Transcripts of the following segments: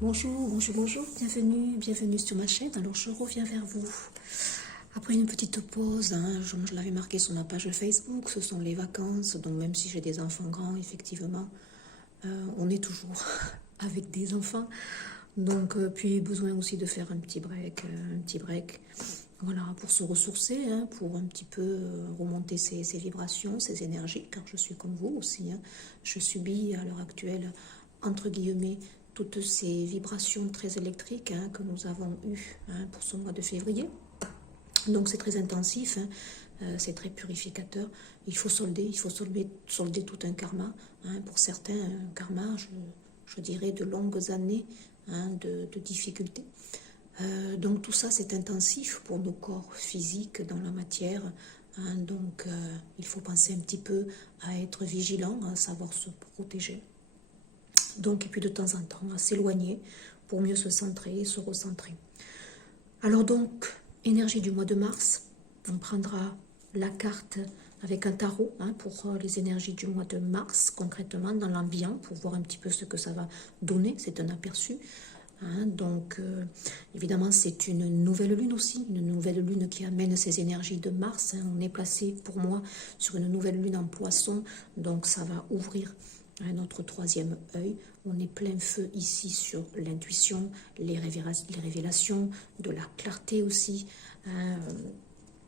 Bonjour, bonjour, bonjour, bienvenue sur ma chaîne. Alors je reviens vers vous après une petite pause, hein, je l'avais marqué sur ma page Facebook, ce sont les vacances, donc même si j'ai des enfants grands, effectivement, on est toujours avec des enfants, donc puis besoin aussi de faire un petit break, voilà, pour se ressourcer, hein, pour un petit peu remonter ses vibrations, ses énergies, car je suis comme vous aussi, hein, je subis à l'heure actuelle, entre guillemets, toutes ces vibrations très électriques, hein, que nous avons eues, hein, pour ce mois de février. Donc c'est très intensif, hein, c'est très purificateur. Il faut solder tout un karma, hein. Pour certains, un karma, je dirais, de longues années, hein, de difficultés. Donc tout ça, c'est intensif pour nos corps physiques dans la matière, hein. Donc il faut penser un petit peu à être vigilant, à savoir se protéger. Donc, et puis de temps en temps, à s'éloigner pour mieux se centrer, se recentrer. Alors donc, énergie du mois de mars, on prendra la carte avec un tarot, hein, pour les énergies du mois de mars, concrètement dans l'ambiance, pour voir un petit peu ce que ça va donner, c'est un aperçu. Hein, donc, évidemment, c'est une nouvelle lune aussi, une nouvelle lune qui amène ces énergies de Mars. Hein. On est placé, pour moi, sur une nouvelle lune en poisson, donc ça va ouvrir, hein, notre troisième œil. On est plein feu ici sur l'intuition, les révélations, de la clarté aussi. Hein.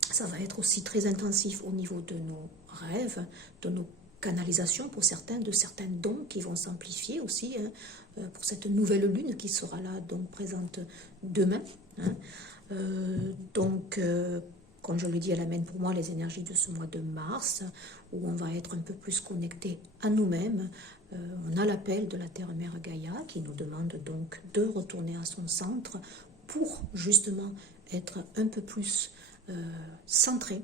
Ça va être aussi très intensif au niveau de nos rêves, de nos canalisations pour certains, de certains dons qui vont s'amplifier aussi, hein, pour cette nouvelle lune qui sera là, donc présente demain. Hein. Comme je le dis, elle amène pour moi les énergies de ce mois de mars, où on va être un peu plus connecté à nous-mêmes. On a l'appel de la Terre-Mère Gaïa qui nous demande donc de retourner à son centre pour justement être un peu plus centré,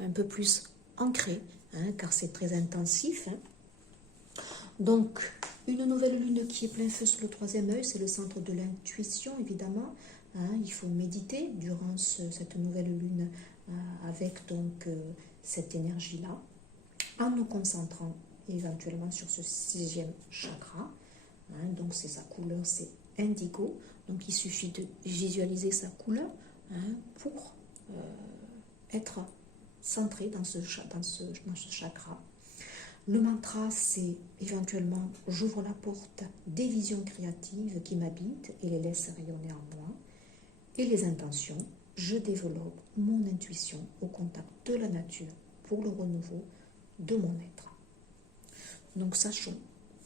un peu plus ancré, hein, car c'est très intensif. Hein. Donc, une nouvelle lune qui est plein feu sur le troisième œil, c'est le centre de l'intuition, évidemment. Hein, il faut méditer durant cette nouvelle lune, avec donc cette énergie-là, en nous concentrant éventuellement sur ce sixième chakra. Hein, donc, c'est sa couleur, c'est indigo. Donc, il suffit de visualiser sa couleur, hein, pour être centré dans ce chakra. Le mantra, c'est éventuellement « J'ouvre la porte des visions créatives qui m'habitent et les laisse rayonner en moi. » Et les intentions, je développe mon intuition au contact de la nature pour le renouveau de mon être. Donc sachons,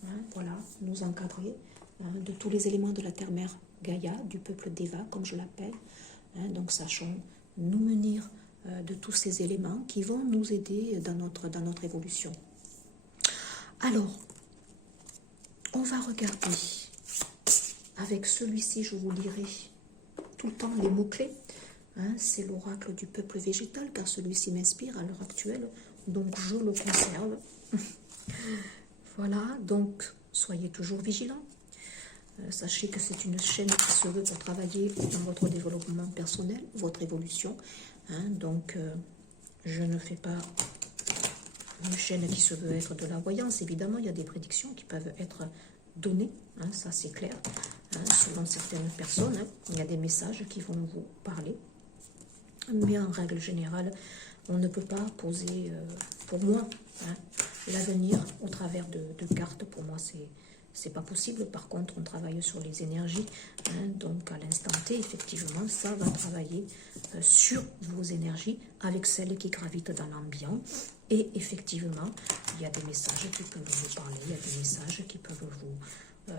hein, voilà, nous encadrer, hein, de tous les éléments de la terre-mère Gaïa, du peuple Deva, comme je l'appelle. Hein, donc sachons nous munir de tous ces éléments qui vont nous aider dans notre évolution. Alors, on va regarder, avec celui-ci, je vous lirai tout le temps les mots-clés. Hein, c'est l'oracle du peuple végétal, car celui-ci m'inspire à l'heure actuelle, donc je le conserve. Voilà, donc soyez toujours vigilants. Sachez que c'est une chaîne qui se veut pour travailler dans votre développement personnel, votre évolution. Hein, donc, je ne fais pas une chaîne qui se veut être de la voyance. Évidemment, il y a des prédictions qui peuvent être données, hein, ça c'est clair. Hein, selon certaines personnes, hein, il y a des messages qui vont vous parler. Mais en règle générale, on ne peut pas poser, pour moi, hein, l'avenir au travers de cartes. Pour moi, c'est pas possible. Par contre, on travaille sur les énergies. Hein, donc, à l'instant T, effectivement, ça va travailler sur vos énergies avec celles qui gravitent dans l'ambiance. Et effectivement, il y a des messages qui peuvent vous parler. Il y a des messages qui peuvent vous,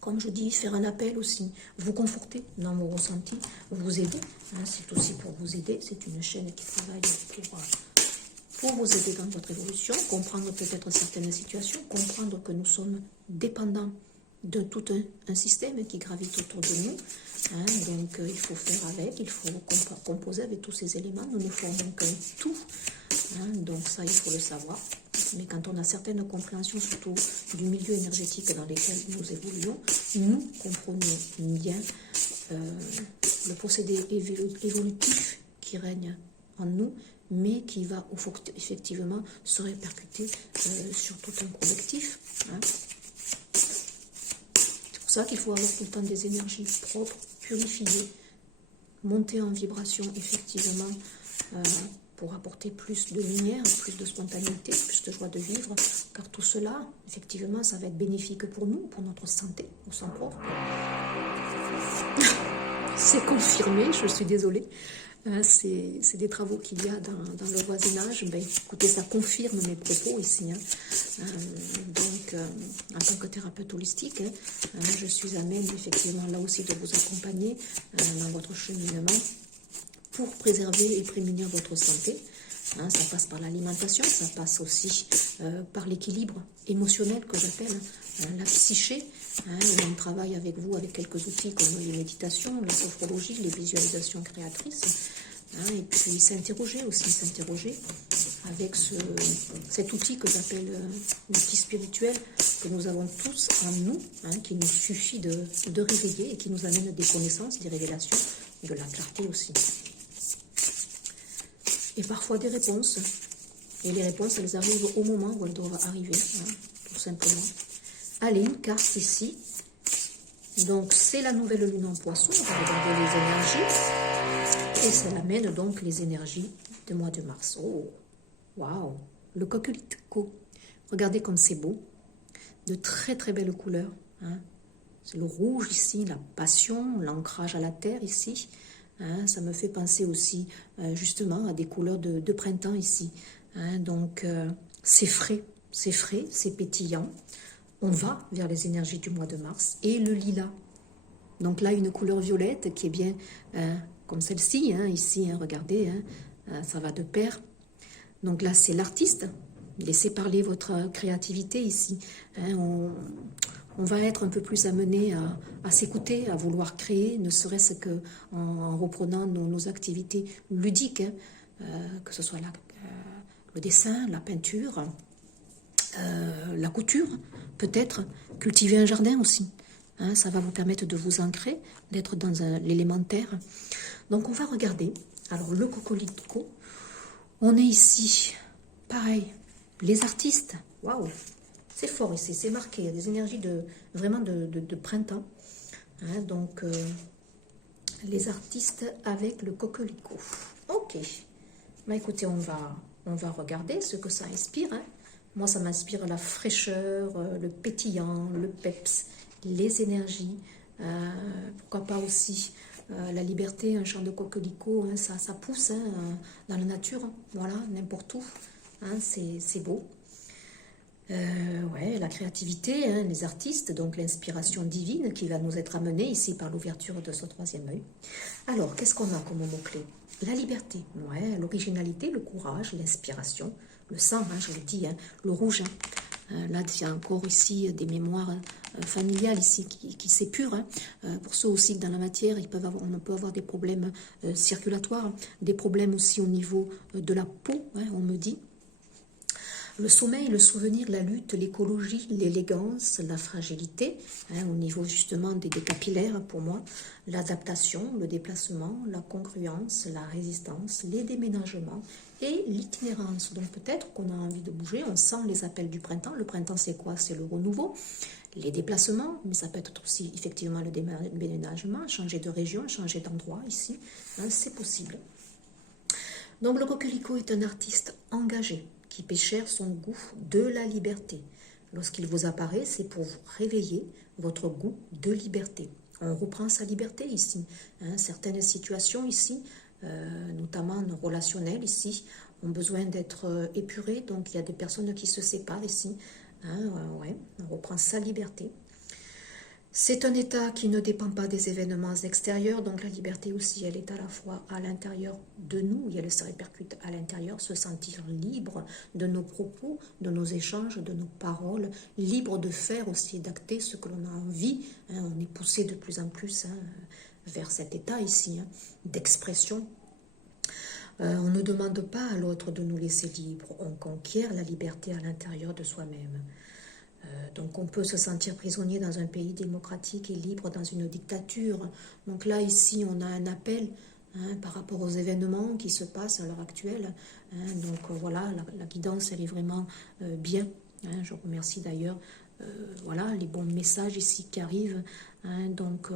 comme je dis, faire un appel aussi. Vous conforter dans vos ressentis, vous aider. Hein, c'est aussi pour vous aider. C'est une chaîne qui travaille pour vous aider dans votre évolution, comprendre peut-être certaines situations, comprendre que nous sommes dépendants de tout un système qui gravite autour de nous. Hein, donc il faut faire avec, il faut composer avec tous ces éléments. Nous ne formons qu'un tout. Hein, donc ça, il faut le savoir. Mais quand on a certaines compréhensions, surtout du milieu énergétique dans lequel nous évoluons, nous comprenons bien le procédé évolutif qui règne en nous, mais qui va effectivement se répercuter sur tout un collectif. Hein. C'est pour ça qu'il faut avoir tout le temps des énergies propres, purifiées, monter en vibration effectivement pour apporter plus de lumière, plus de spontanéité, plus de joie de vivre, car tout cela, effectivement, ça va être bénéfique pour nous, pour notre santé, au sens propre. C'est confirmé, je suis désolée. C'est des travaux qu'il y a dans le voisinage. Ben, écoutez, ça confirme mes propos ici. Donc, en tant que thérapeute holistique, je suis amène effectivement là aussi de vous accompagner dans votre cheminement pour préserver et prémunir votre santé. Ça passe par l'alimentation, ça passe aussi par l'équilibre émotionnel que j'appelle la psyché. Où on travaille avec vous avec quelques outils comme les méditations, la sophrologie, les visualisations créatrices. Et puis s'interroger aussi, s'interroger avec cet outil que j'appelle l'outil spirituel que nous avons tous en nous, qui nous suffit de réveiller et qui nous amène des connaissances, des révélations, de la clarté aussi. Et parfois des réponses. Et les réponses, elles arrivent au moment où elles doivent arriver, tout simplement. Allez, une carte ici. Donc, c'est la nouvelle lune en poisson. On va regarder les énergies. Et ça amène donc les énergies du mois de mars. Oh, waouh! Le coquelicot. Regardez comme c'est beau. De très très belles couleurs. C'est le rouge ici, la passion, l'ancrage à la terre ici. Ça me fait penser aussi justement à des couleurs de printemps ici. Donc, c'est frais, c'est pétillant. On va vers les énergies du mois de mars. Et le lilas. Donc là, une couleur violette qui est bien comme celle-ci, ici, regardez, ça va de pair. Donc là, c'est l'artiste. Laissez parler votre créativité ici. On va être un peu plus amené à s'écouter, à vouloir créer, ne serait-ce qu'en reprenant nos activités ludiques, que ce soit le dessin, la peinture, la couture, peut-être cultiver un jardin aussi. Ça va vous permettre de vous ancrer, d'être dans l'élémentaire. Donc on va regarder. Alors le coquelicot, on est ici, pareil, les artistes. Waouh, c'est fort ici, c'est marqué. Il y a des énergies vraiment de printemps. Donc les artistes avec le coquelicot. Ok. Bah, écoutez, on va regarder ce que ça inspire. Moi, ça m'inspire la fraîcheur, le pétillant, le peps, les énergies. Pourquoi pas aussi la liberté, un champ de coquelicot, ça pousse dans la nature, voilà, n'importe où. C'est beau. Ouais, la créativité, les artistes, donc l'inspiration divine qui va nous être amenée ici par l'ouverture de ce troisième œil. Alors, qu'est-ce qu'on a comme mot-clé? La liberté, ouais, l'originalité, le courage, l'inspiration, le sang, je le dis, le rouge. Là, il y a encore ici des mémoires familiales ici qui s'épurent. Pour ceux aussi que dans la matière, on peut avoir des problèmes circulatoires, des problèmes aussi au niveau de la peau, on me dit. Le sommeil, le souvenir, la lutte, l'écologie, l'élégance, la fragilité, au niveau justement des capillaires pour moi, l'adaptation, le déplacement, la congruence, la résistance, les déménagements et l'itinérance. Donc peut-être qu'on a envie de bouger, on sent les appels du printemps. Le printemps c'est quoi? C'est le renouveau, les déplacements, mais ça peut être aussi effectivement le déménagement, changer de région, changer d'endroit ici, c'est possible. Donc le coquelicot est un artiste engagé, qui péchère son goût de la liberté. Lorsqu'il vous apparaît, c'est pour vous réveiller votre goût de liberté. On reprend sa liberté ici. Certaines situations ici, notamment relationnelles ici, ont besoin d'être épurées. Donc il y a des personnes qui se séparent ici. Ouais, on reprend sa liberté. C'est un état qui ne dépend pas des événements extérieurs, donc la liberté aussi, elle est à la fois à l'intérieur de nous, et elle se répercute à l'intérieur, se sentir libre de nos propos, de nos échanges, de nos paroles, libre de faire aussi, d'acter ce que l'on a envie. On est poussé de plus en plus vers cet état ici, d'expression. On ne demande pas à l'autre de nous laisser libres, on conquiert la liberté à l'intérieur de soi-même. Donc on peut se sentir prisonnier dans un pays démocratique et libre dans une dictature. Donc là, ici, on a un appel par rapport aux événements qui se passent à l'heure actuelle. Donc voilà, la guidance, elle est vraiment bien. Je remercie d'ailleurs voilà, les bons messages ici qui arrivent. Hein, donc,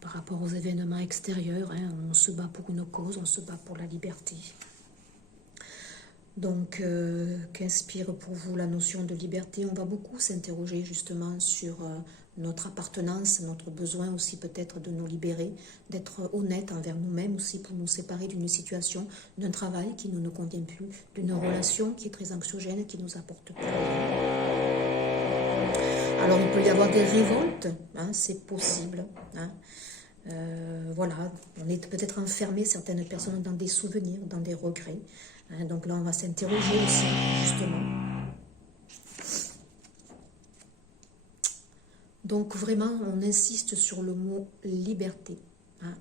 par rapport aux événements extérieurs, hein, on se bat pour une cause, on se bat pour la liberté. Donc, qu'inspire pour vous la notion de liberté? On va beaucoup s'interroger justement sur notre appartenance, notre besoin aussi peut-être de nous libérer, d'être honnête envers nous-mêmes aussi pour nous séparer d'une situation, d'un travail qui ne nous convient plus, d'une relation qui est très anxiogène, qui nous apporte plus. Alors, il peut y avoir des révoltes, hein, c'est possible. Hein. Voilà, on est peut-être enfermé, certaines personnes, dans des souvenirs, dans des regrets. Hein, donc là, on va s'interroger aussi, justement. Donc vraiment, on insiste sur le mot liberté. Hein,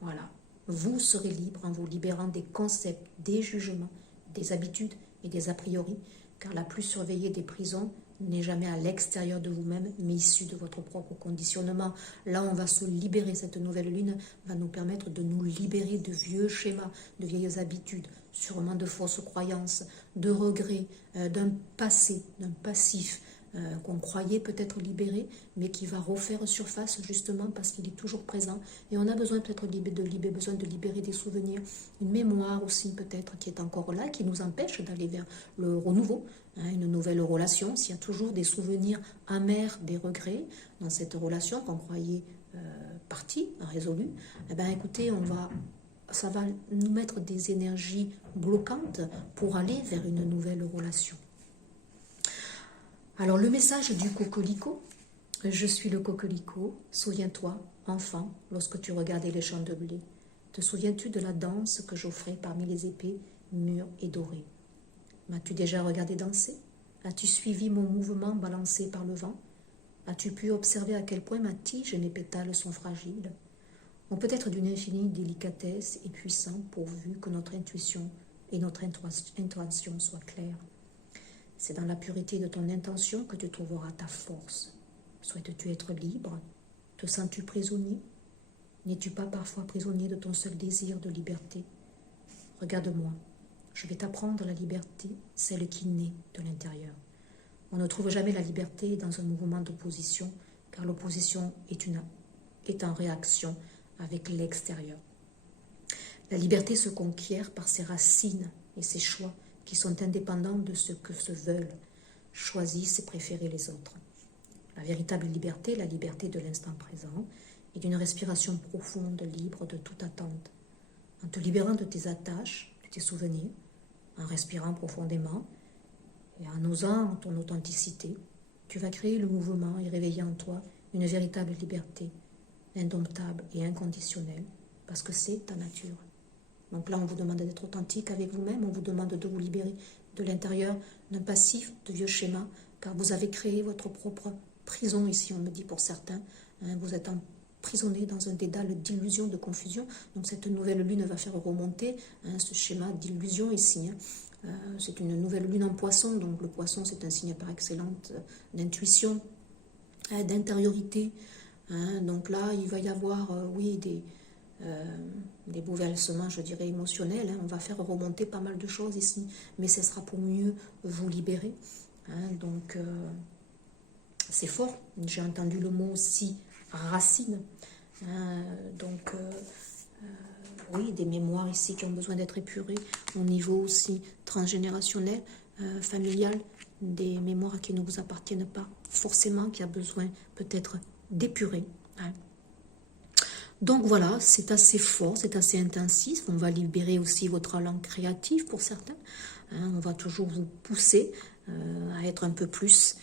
voilà. Vous serez libre en vous libérant des concepts, des jugements, des habitudes et des a priori, car la plus surveillée des prisons n'est jamais à l'extérieur de vous-même, mais issue de votre propre conditionnement. Là, on va se libérer. Cette nouvelle lune va nous permettre de nous libérer de vieux schémas, de vieilles habitudes, sûrement de fausses croyances, de regrets, d'un passé, d'un passif, qu'on croyait peut-être libéré, mais qui va refaire surface justement parce qu'il est toujours présent. Et on a besoin peut-être de libérer des souvenirs, une mémoire aussi peut-être qui est encore là, qui nous empêche d'aller vers le renouveau, hein, une nouvelle relation. S'il y a toujours des souvenirs amers, des regrets dans cette relation qu'on croyait partie, résolue, eh bien écoutez, ça va nous mettre des énergies bloquantes pour aller vers une nouvelle relation. Alors le message du coquelicot, je suis le coquelicot, souviens-toi, enfant, lorsque tu regardais les champs de blé, te souviens-tu de la danse que j'offrais parmi les épées mûres et dorées? M'as-tu déjà regardé danser? As-tu suivi mon mouvement balancé par le vent? As-tu pu observer à quel point ma tige et mes pétales sont fragiles? On peut être d'une infinie délicatesse et puissant pourvu que notre intuition et notre intention soient claires. C'est dans la pureté de ton intention que tu trouveras ta force. Souhaites-tu être libre? Te sens-tu prisonnier? N'es-tu pas parfois prisonnier de ton seul désir de liberté? Regarde-moi, je vais t'apprendre la liberté, celle qui naît de l'intérieur. On ne trouve jamais la liberté dans un mouvement d'opposition, car l'opposition est en réaction avec l'extérieur. La liberté se conquiert par ses racines et ses choix, qui sont indépendants de ce que se veulent, choisissent et préfèrent les autres. La véritable liberté, la liberté de l'instant présent, et d'une respiration profonde, libre de toute attente. En te libérant de tes attaches, de tes souvenirs, en respirant profondément et en osant ton authenticité, tu vas créer le mouvement et réveiller en toi une véritable liberté, indomptable et inconditionnelle, parce que c'est ta nature. Donc là, on vous demande d'être authentique avec vous-même, on vous demande de vous libérer de l'intérieur d'un passif, de vieux schémas, car vous avez créé votre propre prison ici, on me dit pour certains. Hein, vous êtes emprisonné dans un dédale d'illusions, de confusion. Donc cette nouvelle lune va faire remonter ce schéma d'illusion ici. C'est une nouvelle lune en poisson, donc le poisson c'est un signe par excellence d'intuition, d'intériorité. Donc là, il va y avoir, oui, des bouleversements, je dirais, émotionnels. On va faire remonter pas mal de choses ici, mais ce sera pour mieux vous libérer. Donc, c'est fort. J'ai entendu le mot aussi racine. Oui, des mémoires ici qui ont besoin d'être épurées au niveau aussi transgénérationnel, familial, des mémoires qui ne vous appartiennent pas forcément, qui a besoin peut-être d'épurer. Donc voilà, c'est assez fort, c'est assez intensif. On va libérer aussi votre allant créatif pour certains. On va toujours vous pousser à être un peu plus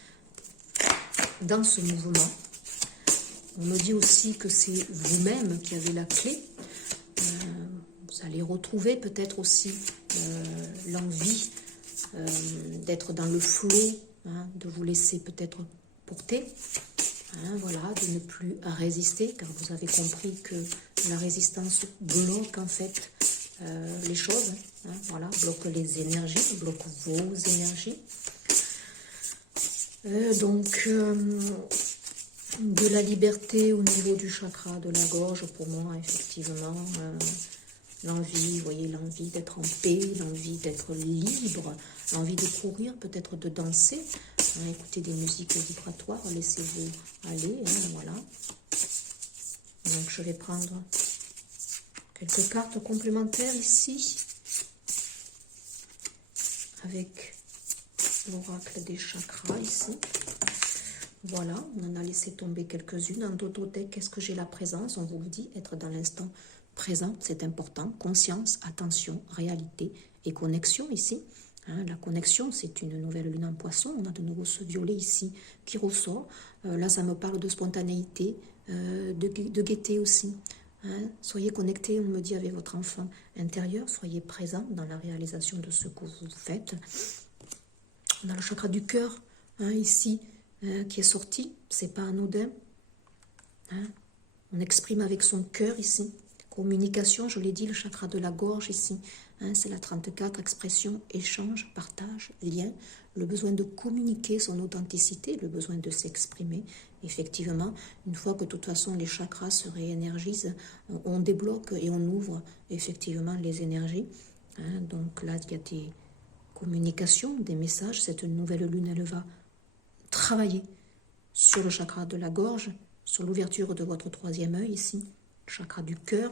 dans ce mouvement. On me dit aussi que c'est vous-même qui avez la clé. Vous allez retrouver peut-être aussi l'envie d'être dans le flot, de vous laisser peut-être porter. Voilà, de ne plus résister, car vous avez compris que la résistance bloque en fait les choses, voilà, bloque les énergies, bloque vos énergies. De la liberté au niveau du chakra de la gorge, pour moi, effectivement, L'envie, vous voyez, l'envie d'être en paix, l'envie d'être libre, l'envie de courir, peut-être de danser. Hein, écoutez des musiques vibratoires, laissez-vous aller, hein, voilà. Donc je vais prendre quelques cartes complémentaires ici, avec l'oracle des chakras ici. Voilà, on en a laissé tomber quelques-unes. En dodo-deck, est-ce que j'ai la présence? On vous le dit, être dans l'instant présent, c'est important. Conscience, attention, réalité et connexion ici. Hein, la connexion, c'est une nouvelle lune en poisson. On a de nouveau ce violet ici qui ressort. Là, ça me parle de spontanéité, de gaieté aussi. Hein, soyez connectés, on me dit, avec votre enfant intérieur. Soyez présent dans la réalisation de ce que vous faites. On a le chakra du cœur, hein, ici, qui est sorti. C'est pas anodin. Hein, on exprime avec son cœur ici. Communication, je l'ai dit, le chakra de la gorge ici. Hein, c'est la 34, expression, échange, partage, lien. Le besoin de communiquer son authenticité, le besoin de s'exprimer. Effectivement, une fois que de toute façon les chakras se réénergisent, on débloque et on ouvre effectivement les énergies. Hein, donc là, il y a des communications, des messages. Cette nouvelle lune, elle va travailler sur le chakra de la gorge, sur l'ouverture de votre troisième œil ici, chakra du cœur,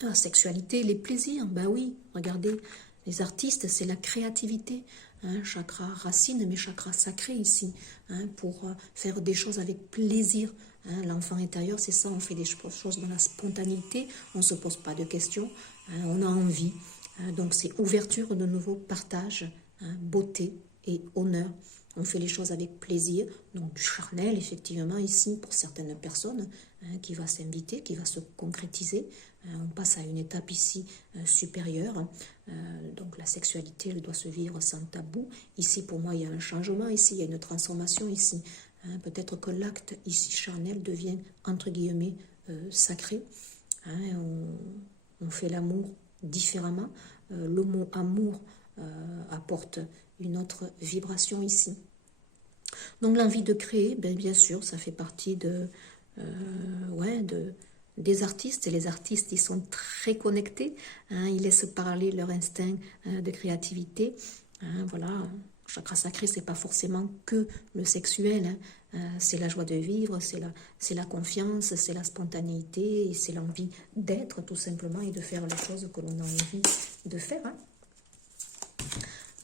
la sexualité, les plaisirs. Ben oui, regardez, les artistes, c'est la créativité, hein, chakra racine, mais chakra sacré ici, hein, pour faire des choses avec plaisir. Hein, l'enfant intérieur, c'est ça, on fait des choses dans la spontanéité, on ne se pose pas de questions, hein, on a envie. Hein, donc c'est ouverture de nouveau, partage, hein, beauté et honneur. On fait les choses avec plaisir, donc du charnel, effectivement, ici, pour certaines personnes, hein, qui va s'inviter, qui va se concrétiser. On passe à une étape ici supérieure. Donc la sexualité, elle doit se vivre sans tabou. Ici, pour moi, il y a un changement, ici, il y a une transformation, ici. Hein, peut-être que l'acte, ici, charnel, devient, entre guillemets, sacré. Hein, on fait l'amour différemment. Le mot amour apporte une autre vibration ici. Donc l'envie de créer, ben, bien sûr, ça fait partie des artistes. Et les artistes, ils sont très connectés. Hein, ils laissent parler leur instinct de créativité. Hein, voilà, chakra sacré, c'est pas forcément que le sexuel. Hein. C'est la joie de vivre, c'est la confiance, c'est la spontanéité, c'est l'envie d'être tout simplement et de faire les choses que l'on a envie de faire. Hein.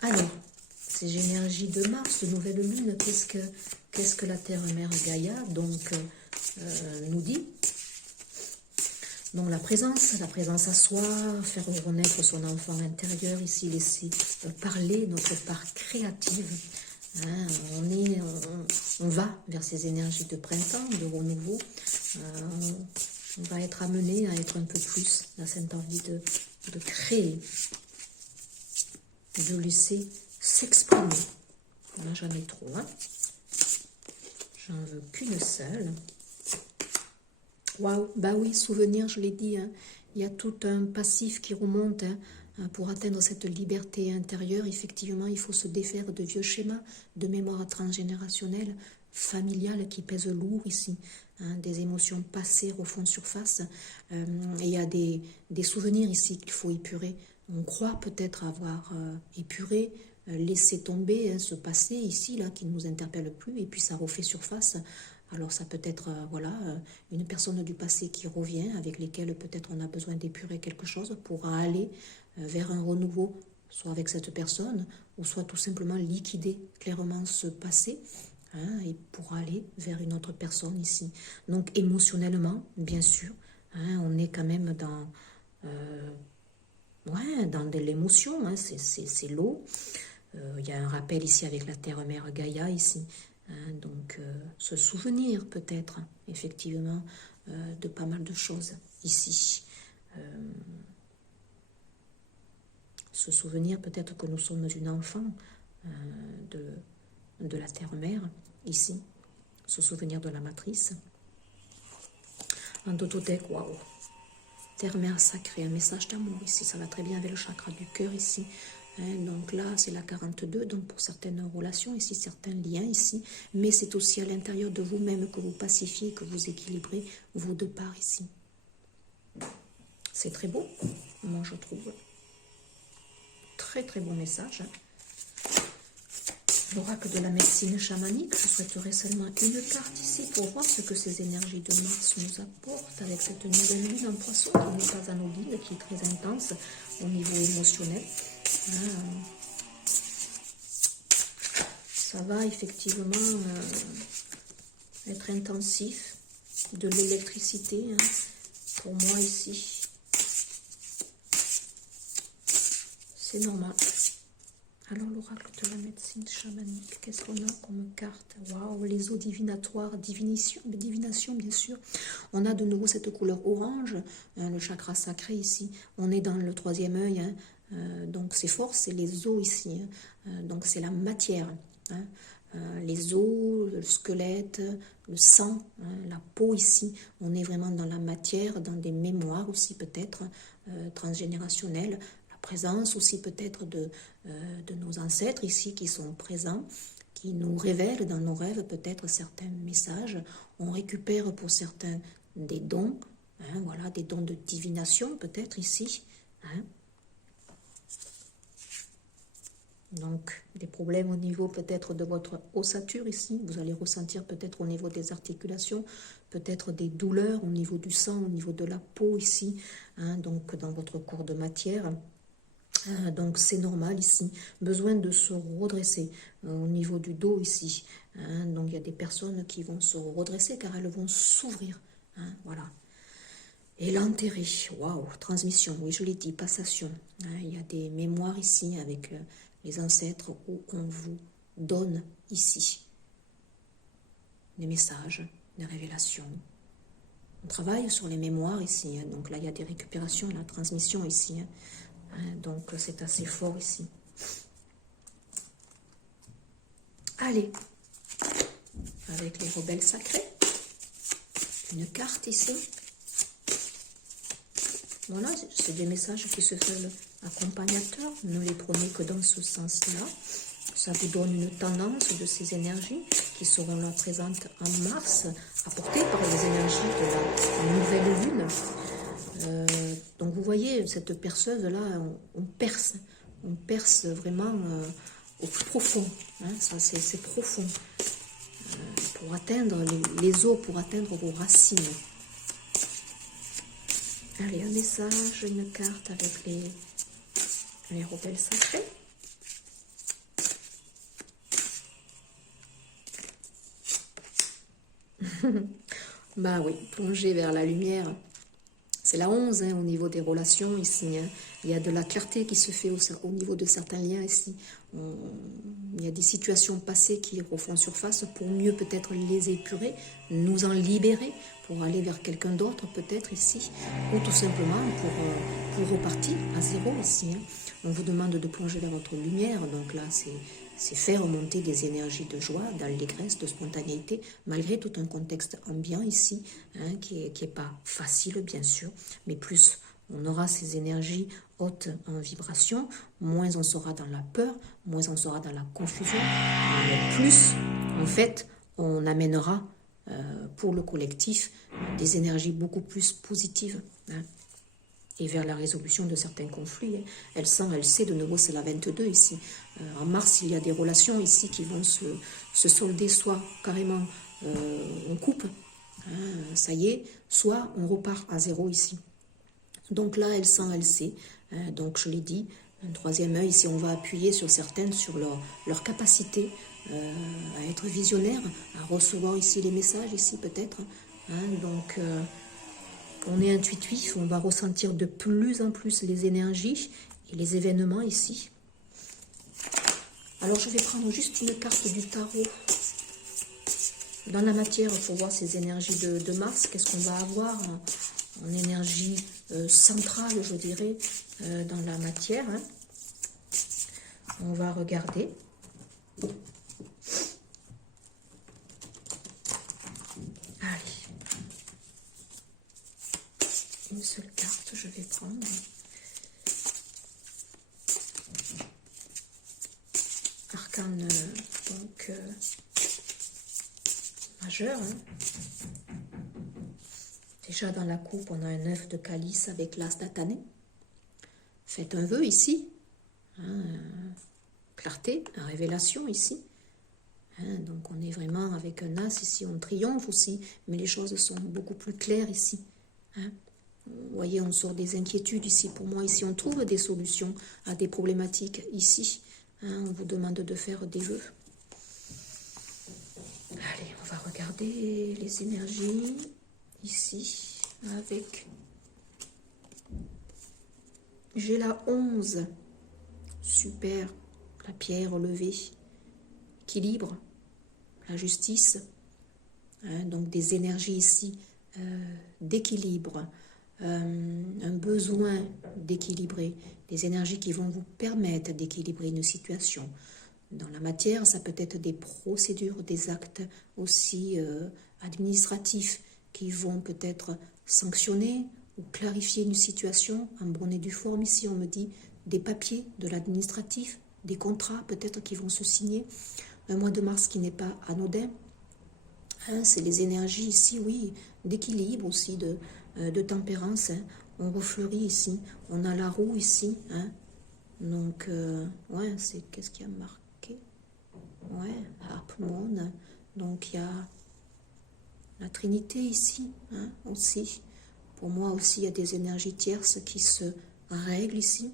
Alors, ces énergies de Mars, de nouvelle lune, qu'est-ce que la Terre-Mère Gaïa donc, nous dit? Donc la présence à soi, faire renaître son enfant intérieur, ici laisser parler notre part créative. Hein, on va vers ces énergies de printemps, de renouveau. On va être amené à être un peu plus dans cette envie de créer, de laisser s'exprimer. Là, j'en ai trop. Hein. J'en veux qu'une seule. Waouh, bah oui, souvenir, je l'ai dit. Hein. Il y a tout un passif qui remonte. Hein. Pour atteindre cette liberté intérieure, effectivement, il faut se défaire de vieux schémas, de mémoire transgénérationnelle, familiale qui pèsent lourd ici. Hein, des émotions passées refont surface. Et il y a des souvenirs ici qu'il faut épurer. On croit peut-être avoir épuré, laissé tomber ce passé ici, là, qui ne nous interpelle plus, et puis ça refait surface. Alors ça peut être voilà, une personne du passé qui revient, avec lesquelles peut-être on a besoin d'épurer quelque chose pour aller vers un renouveau, soit avec cette personne, ou soit tout simplement liquider clairement ce passé, hein, et pour aller vers une autre personne ici. Donc émotionnellement, bien sûr, hein, on est quand même dans de l'émotion, hein, c'est l'eau. Il y a un rappel ici avec la Terre-Mère Gaïa ici. Hein, donc, se souvenir peut-être, effectivement, de pas mal de choses ici. Se souvenir peut-être que nous sommes une enfant de la Terre-Mère, ici. Se souvenir de la matrice. Un dododeck, waouh. Terre-Mère sacrée, un message d'amour ici. Ça va très bien avec le chakra du cœur ici. Donc là, c'est la 42, donc pour certaines relations ici, certains liens ici, mais c'est aussi à l'intérieur de vous-même que vous pacifiez, que vous équilibrez vos deux parts ici. C'est très beau, moi je trouve. Très très bon message. L'oracle de la médecine chamanique, je souhaiterais seulement une carte ici pour voir ce que ces énergies de Mars nous apportent avec cette nouvelle lune en poisson qui n'est pas anodine, qui est très intense au niveau émotionnel. Ça va effectivement être intensif, de l'électricité pour moi ici. C'est normal. Alors, l'oracle de la médecine chamanique, qu'est-ce qu'on a comme carte? Waouh, les eaux divinatoires, divination bien sûr. On a de nouveau cette couleur orange, le chakra sacré ici. On est dans le troisième œil, donc c'est fort, c'est les eaux ici. Donc c'est la matière, les os, le squelette, le sang, la peau ici. On est vraiment dans la matière, dans des mémoires aussi peut-être transgénérationnelles. Présence aussi peut-être de nos ancêtres ici qui sont présents, qui nous révèlent dans nos rêves peut-être certains messages. On récupère pour certains des dons, voilà, des dons de divination peut-être ici. Donc des problèmes au niveau peut-être de votre ossature ici. Vous allez ressentir peut-être au niveau des articulations, peut-être des douleurs au niveau du sang, au niveau de la peau ici, donc dans votre corps de matière. Donc c'est normal ici, besoin de se redresser au niveau du dos ici. Donc il y a des personnes qui vont se redresser car elles vont s'ouvrir. Voilà. Et l'enterrer, waouh, transmission, oui je l'ai dit, passation. Il y a des mémoires ici avec les ancêtres où on vous donne ici des messages, des révélations. On travaille sur les mémoires ici, donc là il y a des récupérations, la transmission ici. Donc c'est assez fort ici. Allez, avec les rebelles sacrés, une carte ici. Voilà, c'est des messages qui se veulent accompagnateurs. Ne les prenez que dans ce sens-là. Ça vous donne une tendance de ces énergies qui seront là présentes en mars, apportées par les énergies de la nouvelle lune. Donc vous voyez, cette perceuse-là, on perce vraiment au plus profond. Ça, c'est profond. Pour atteindre les eaux, pour atteindre vos racines. Allez, un message, une carte avec les rebelles sacrés. Bah oui, plonger vers la lumière. C'est la 11 au niveau des relations ici. Il y a de la clarté qui se fait au niveau de certains liens ici. Il y a des situations passées qui refont surface pour mieux peut-être les épurer, nous en libérer pour aller vers quelqu'un d'autre peut-être ici. Ou tout simplement pour repartir à zéro ici. On vous demande de plonger vers votre lumière. Donc là, c'est faire remonter des énergies de joie, d'allégresse, de spontanéité, malgré tout un contexte ambiant ici, qui est pas facile bien sûr, mais plus on aura ces énergies hautes en vibration, moins on sera dans la peur, moins on sera dans la confusion, plus en fait on amènera pour le collectif des énergies beaucoup plus positives. Et vers la résolution de certains conflits. Elle sent, elle sait, de nouveau c'est la 22 ici. En mars, il y a des relations ici qui vont se solder, soit carrément on coupe, ça y est, soit on repart à zéro ici. Donc là, elle sent, elle sait. Donc je l'ai dit, un troisième œil, ici on va appuyer sur certaines, sur leur capacité à être visionnaire, à recevoir ici les messages, ici peut-être. Donc... on est intuitif, on va ressentir de plus en plus les énergies et les événements ici. Alors je vais prendre juste une carte du tarot. Dans la matière, il faut voir ces énergies de Mars. Qu'est-ce qu'on va avoir en énergie centrale, je dirais, dans la matière. On va regarder. Une seule carte, je vais prendre. Arcane donc majeur. Déjà dans la coupe, on a un 9 de calice avec l'as d'Atané. Faites un vœu ici. Hein, clarté, révélation ici. Hein, donc on est vraiment avec un as ici, on triomphe aussi, mais les choses sont beaucoup plus claires ici. Hein. Vous voyez, on sort des inquiétudes ici. Pour moi, ici, on trouve des solutions à des problématiques ici. Hein, on vous demande de faire des vœux. Allez, on va regarder les énergies ici avec... J'ai la 11. Super. La pierre levée. Équilibre. La justice. Hein, donc des énergies ici d'équilibre. Un besoin d'équilibrer. Des énergies qui vont vous permettre d'équilibrer une situation. Dans la matière, ça peut être des procédures, des actes aussi administratifs qui vont peut-être sanctionner ou clarifier une situation. En bonne et due forme, ici, on me dit des papiers, de l'administratif, des contrats peut-être qui vont se signer. Un mois de mars qui n'est pas anodin. Hein, c'est les énergies ici, oui, d'équilibre aussi, de tempérance. Hein. On refleurit ici. On a la roue ici. Hein. Donc, ouais, c'est qu'est-ce qui a marqué? Ouais, Harp Moon. Donc il y a la Trinité ici, hein, aussi. Pour moi aussi, il y a des énergies tierces qui se règlent ici.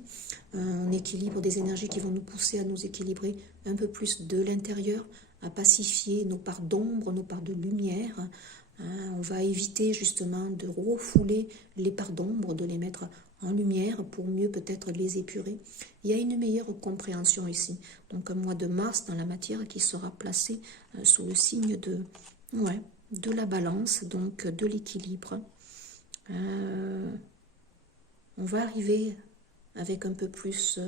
Un équilibre des énergies qui vont nous pousser à nous équilibrer un peu plus de l'intérieur, à pacifier nos parts d'ombre, nos parts de lumière. Hein, on va éviter justement de refouler les parts d'ombre, de les mettre en lumière pour mieux peut-être les épurer. Il y a une meilleure compréhension ici. Donc un mois de mars dans la matière qui sera placé sous le signe de la balance, donc de l'équilibre. On va arriver avec un peu plus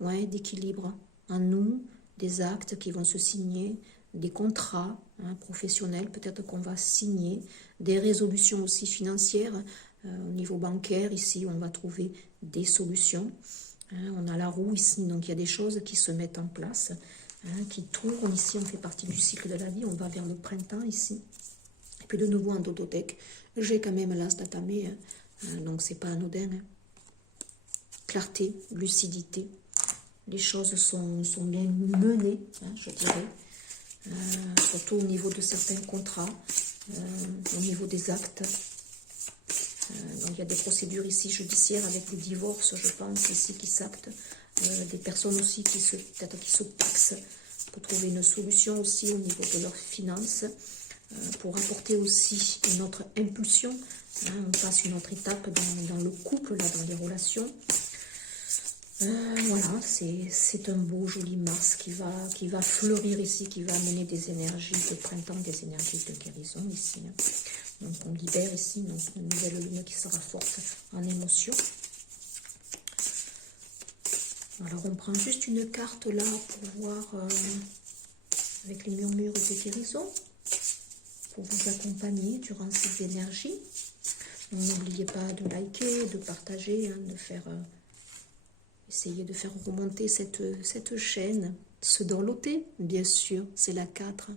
d'équilibre en nous, des actes qui vont se signer, des contrats professionnels peut-être qu'on va signer, des résolutions aussi financières. Au niveau bancaire, ici, on va trouver des solutions. Hein, on a la roue ici, donc il y a des choses qui se mettent en place, qui tournent. Ici, on fait partie du cycle de la vie. On va vers le printemps ici. Et puis de nouveau en dodothèque, j'ai quand même l'as d'Atamé, donc c'est pas anodin. Hein. Clarté, lucidité. Les choses sont bien menées, je dirais. Surtout au niveau de certains contrats, au niveau des actes. Donc il y a des procédures ici judiciaires avec le divorce, je pense, ici qui s'actent. Des personnes aussi qui se taxent pour trouver une solution aussi au niveau de leurs finances, pour apporter aussi une autre impulsion. On passe une autre étape dans le couple, là, dans les relations. Voilà, c'est un beau, joli mars qui va fleurir ici, qui va amener des énergies de printemps, des énergies de guérison ici. Donc on libère ici donc, une nouvelle lune qui sera forte en émotion. Alors on prend juste une carte là pour voir avec les murmures de guérison, pour vous accompagner durant ces énergies. N'oubliez pas de liker, de partager, de faire... Essayez de faire remonter cette chaîne, se dorloter, bien sûr, c'est la 4.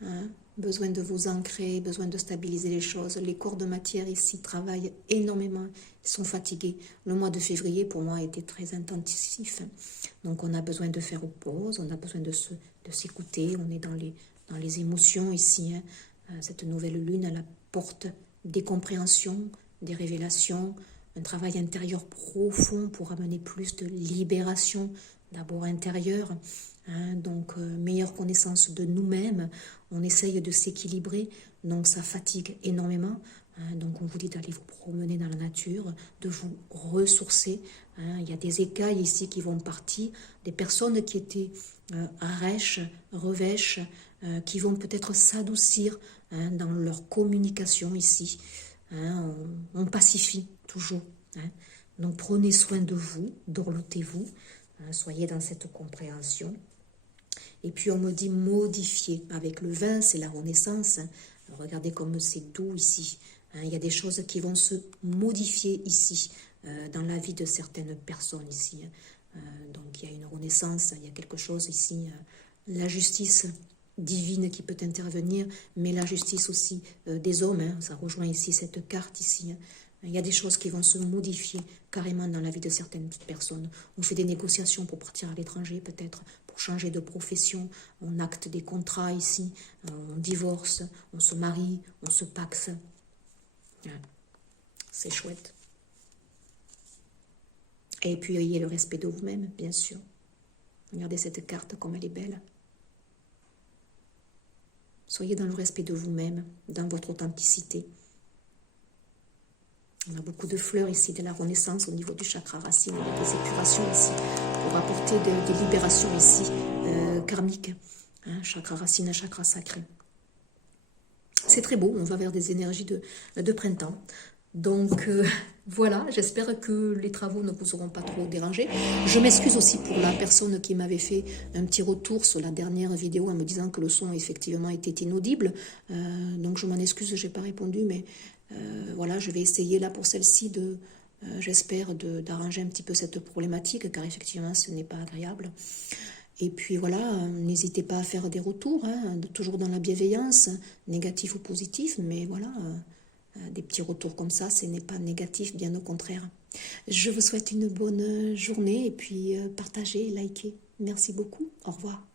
Hein? Besoin de vous ancrer, besoin de stabiliser les choses. Les corps de matière ici travaillent énormément, ils sont fatigués. Le mois de février, pour moi, a été très intensif. Donc, on a besoin de faire pause, on a besoin de s'écouter. On est dans les émotions ici. Hein? Cette nouvelle lune, elle apporte des compréhensions, des révélations, un travail intérieur profond pour amener plus de libération, d'abord intérieure, hein, donc meilleure connaissance de nous-mêmes. On essaye de s'équilibrer, donc ça fatigue énormément. Hein, donc on vous dit d'aller vous promener dans la nature, de vous ressourcer. Hein. Il y a des écailles ici qui vont partir, des personnes qui étaient rêches, revêches, qui vont peut-être s'adoucir dans leur communication ici. Hein, on pacifie toujours. Hein. Donc prenez soin de vous, dorlotez-vous, hein, soyez dans cette compréhension. Et puis on me dit modifier. Avec le vin, c'est la renaissance. Hein. Regardez comme c'est doux ici. Hein. Il y a des choses qui vont se modifier ici, dans la vie de certaines personnes ici. Hein. Donc il y a une renaissance, il y a quelque chose ici. La justice, divine qui peut intervenir, mais la justice aussi des hommes, hein, ça rejoint ici cette carte ici. Hein. Il y a des choses qui vont se modifier carrément dans la vie de certaines personnes. On fait des négociations pour partir à l'étranger peut-être, pour changer de profession, on acte des contrats ici, on divorce, on se marie, on se paxe. Ouais. C'est chouette. Et puis ayez le respect de vous-même, bien sûr. Regardez cette carte comme elle est belle. Soyez dans le respect de vous-même, dans votre authenticité. On a beaucoup de fleurs ici, de la renaissance au niveau du chakra racine, avec des épurations ici, pour apporter des libérations ici, karmiques. Hein, chakra racine, un chakra sacré. C'est très beau, on va vers des énergies de printemps. Donc voilà, j'espère que les travaux ne vous auront pas trop dérangé. Je m'excuse aussi pour la personne qui m'avait fait un petit retour sur la dernière vidéo en me disant que le son effectivement était inaudible. Donc je m'en excuse, je n'ai pas répondu, mais voilà, je vais essayer là pour celle-ci j'espère d'arranger un petit peu cette problématique, car effectivement ce n'est pas agréable. Et puis voilà, n'hésitez pas à faire des retours, hein, toujours dans la bienveillance, négatif ou positif, mais voilà, des petits retours comme ça, ce n'est pas négatif, bien au contraire. Je vous souhaite une bonne journée et puis partagez, likez. Merci beaucoup, au revoir.